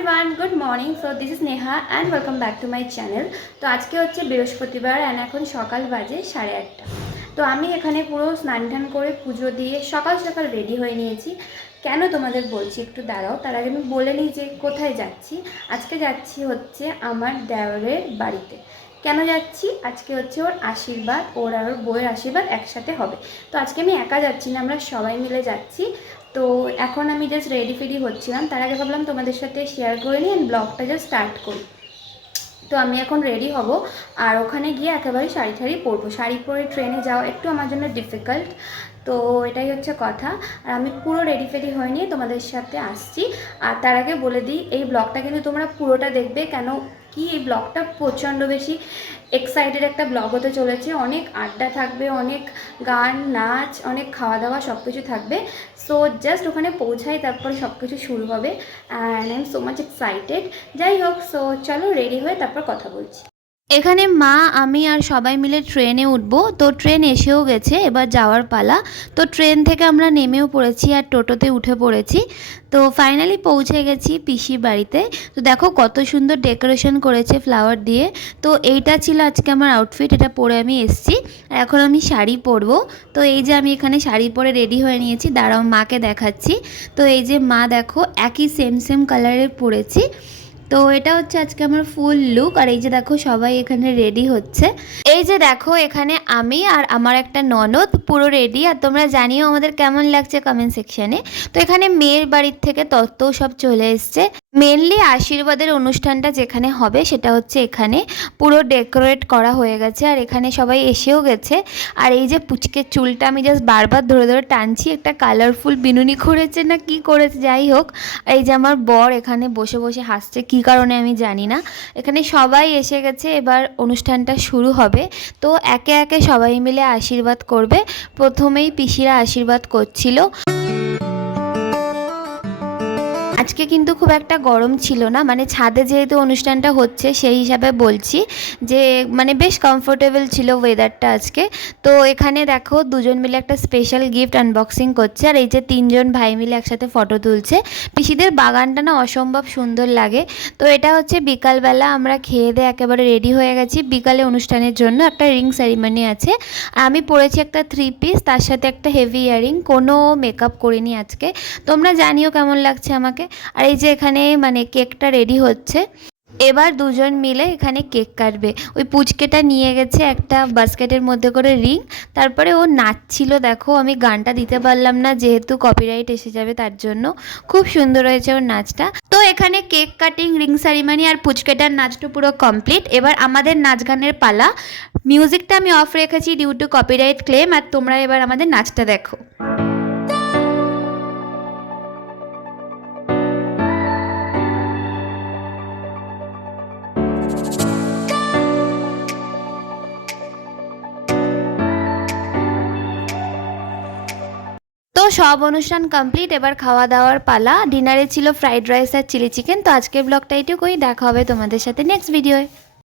Everyone, good morning. So this is Neha and welcome back to my channel. তো আজকে হচ্ছে বৃহস্পতিবার অ্যান্ড এখন সকাল বাজে 8:30। তো আমি এখানে পুরো স্নান টান করে পুজো দিয়ে সকাল সকাল রেডি হয়ে নিয়েছি। কেন তোমাদের বলছি, একটু দাঁড়াও। তার আগে আমি বলে নিই যে কোথায় যাচ্ছি। আজকে যাচ্ছি হচ্ছে আমার দেওরের বাড়িতে। কেন যাচ্ছি? আজকে হচ্ছে ওর আশীর্বাদ, ওর আর ওর বউয়ের আশীর্বাদ একসাথে হবে। তো আজকে আমি একা যাচ্ছি না, আমরা সবাই মিলে যাচ্ছি। তো এখন আমি জাস্ট রেডি ফেডি হচ্ছিলাম, তার আগে ভাবলাম তোমাদের সাথে শেয়ার করে নিই অ্যান্ড ব্লগটা জাস্ট স্টার্ট করি। তো আমি এখন রেডি হব, আর ওখানে গিয়ে একেবারে শাড়ি ঠাড়ি পরবো। শাড়ি পরে ট্রেনে যাওয়া একটু আমার জন্য ডিফিকাল্ট, তো এটাই হচ্ছে কথা। আর আমি পুরো রেডি ফেডি হয়ে নিয়ে তোমাদের সাথে আসছি। আর তার আগে বলে দিই, এই ব্লগটা কিন্তু তোমরা পুরোটা দেখবে, কেন কি এই ব্লগটা প্রচণ্ড বেশি এক্সাইটেড একটা ব্লগ হতে চলেছে। অনেক আড্ডা থাকবে, অনেক গান নাচ, অনেক খাওয়া দাওয়া সব কিছু থাকবে। সো জাস্ট ওখানে পৌঁছাই, তারপরে সব কিছু শুরু হবে and I am so much excited. যাই হোক, সো চলো রেডি হয়ে তারপর কথা বলছি। এখানে মা, আমি আর সবাই মিলে ট্রেনে উঠবো। তো ট্রেন এসেও গেছে, এবার যাওয়ার পালা। তো ট্রেন থেকে আমরা নেমেও পড়েছি আর টোটোতে উঠে পড়েছি। তো ফাইনালি পৌঁছে গেছি পিসির বাড়িতে। তো দেখো কত সুন্দর ডেকোরেশন করেছে ফ্লাওয়ার দিয়ে। তো এইটা ছিল আজকে আমার আউটফিট, এটা পরে আমি এসেছি। আর এখন আমি শাড়ি পরবো। তো এই যে আমি এখানে শাড়ি পরে রেডি হয়ে নিয়েছি, দাঁড়াও মাকে দেখাচ্ছি। তো এই যে মা দেখো একই সেম সেম কালারের পরেছি। তো এটা হচ্ছে আজকে আমার ফুল লুক। আর এই যে দেখো সবাই এখানে রেডি হচ্ছে। এই যে দেখো এখানে আমি আর আমার একটা ননদ পুরো রেডি। আর তোমরা জানিও আমাদের কেমন লাগছে কমেন্ট সেকশনে। তো এখানে মেয়ের বাড়ির থেকে তত্ত্ব সব চলে এসছে। মেনলি আশীর্বাদের অনুষ্ঠানটা যেখানে হবে সেটা হচ্ছে এখানে পুরো ডেকোরেট করা হয়ে গেছে, আর এখানে সবাই এসেও গেছে। আর এই যে পুচকের চুলটা আমি জাস্ট বারবার ধরে ধরে টানছি, একটা কালারফুল বিনুনি করেছে না কি করেছে, যাই হোক। এই যে আমার বর এখানে বসে বসে হাসছে, কি কারণে আমি জানি না। এখানে সবাই এসে গেছে, এবার অনুষ্ঠানটা শুরু হবে। তো একে একে সবাই মিলে আশীর্বাদ করবে। প্রথমেই পিসিরা আশীর্বাদ করছিল। আজকে কিন্তু খুব একটা গরম ছিল না, মানে ছাদে যেহেতু অনুষ্ঠানটা হচ্ছে সেই হিসাবে বলছি যে মানে বেশ কমফোর্টেবল ছিল ওয়েদারটা আজকে। তো এখানে দেখো দুজন মিলে একটা স্পেশাল গিফট আনবক্সিং করছে, আর এই যে তিনজন ভাই মিলে একসাথে ফটো তুলছে। পিসিদের বাগানটা না অসম্ভব সুন্দর লাগে। তো এটা হচ্ছে বিকালবেলা, আমরা খেয়ে দিয়ে একেবারে রেডি হয়ে গেছি বিকালে অনুষ্ঠানের জন্য। একটা রিং সেরিমনি আছে, আর আমি পরেছি একটা 3 পিস, তার সাথে একটা হেভি ইয়ারিং। কোনো মেকআপ করিনি আজকে। তোমরা জানিও কেমন লাগছে আমাকে। আর এই যে এখানে মানে কেকটা রেডি হচ্ছে। এবার দুজন মিলে এখানে কেক কাটবে। ওই পুচকেটা নিয়ে গেছে একটা বাস্কেটের মধ্যে করে রিং, তারপরে ও নাচছিল। দেখো আমি গানটা দিতে পারলাম না যেহেতু কপিরাইট এসে যাবে, তার জন্য। খুব সুন্দর হয়েছে ওর নাচটা। তো এখানে কেক কাটিং, রিং সেরিমনি আর পুচকেটার নাচটা পুরো কমপ্লিট। এবার আমাদের নাচ গানের পালা। মিউজিকটা আমি অফ রেখেছি ডিউ টু কপিরাইট ক্লেম। আর তোমরা এবার আমাদের নাচটা দেখো। তো সব অনুষ্ঠান কমপ্লিট, এবার খাওয়া দাওয়ার পালা। ডিনারে ছিল ফ্রাইড রাইস আর চিলি চিকেন। তো আজকের ব্লগটা এইটুকুই, দেখা হবে তোমাদের সাথে নেক্সট ভিডিওয়।